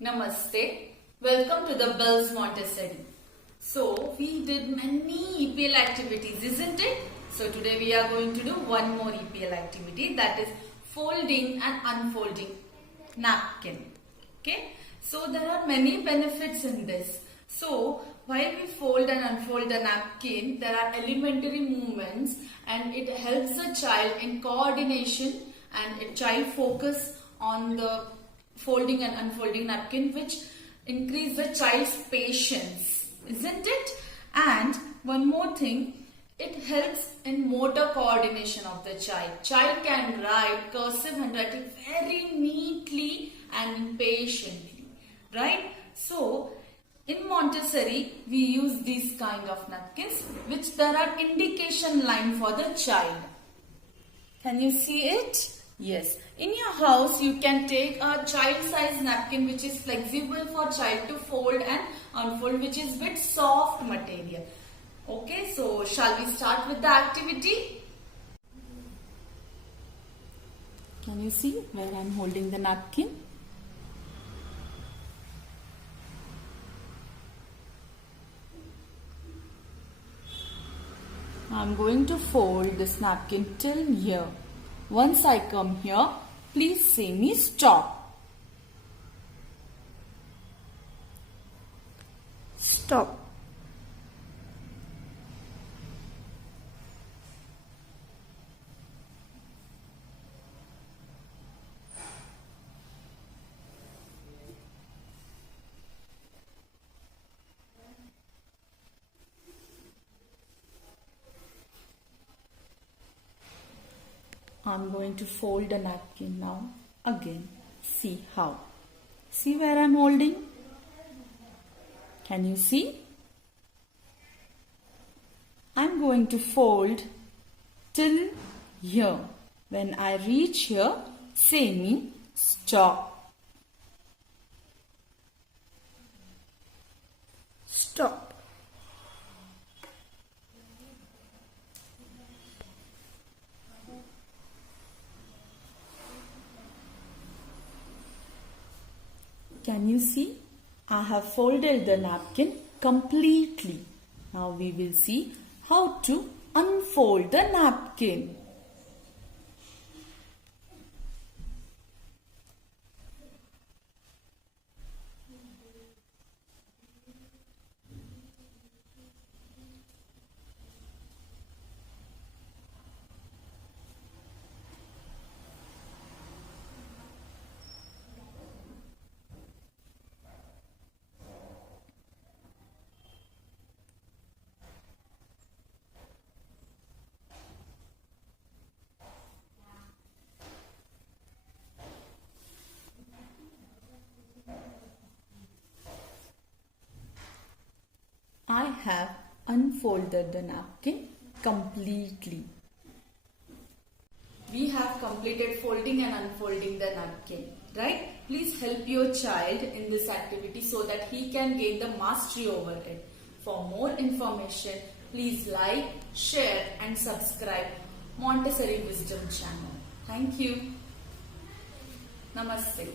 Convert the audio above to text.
Namaste. Welcome to the Bells Montessori. So we did many EPL activities, isn't it? So today we are going to do one more EPL activity, that is folding and unfolding napkin. Okay. So there are many benefits in this. So while we fold and unfold the napkin, there are elementary movements and it helps the child in coordination and a child focus on the folding and unfolding napkin, which increase the child's patience, isn't it? And one more thing, it helps in motor coordination of the child. Child can write cursive handwriting very neatly and patiently, right? So in Montessori, we use these kind of napkins, which there are indication line for the child. Can you see it? Yes. In your house, you can take a child-size napkin which is flexible for child to fold and unfold, which is with soft material. Okay, so shall we start with the activity? Can you see where I am holding the napkin? I am going to fold this napkin till here. Once I come here, please say me stop. Stop. I'm going to fold the napkin now again. See how? See where I'm holding? Can you see? I'm going to fold till here. When I reach here, say me stop. Stop. Can you see? I have folded the napkin completely. Now we will see how to unfold the napkin. I have unfolded the napkin completely. We have completed folding and unfolding the napkin, right? Please help your child in this activity so that he can gain the mastery over it. For more information, please like, share and subscribe Montessori Wisdom channel. Thank you. Namaste.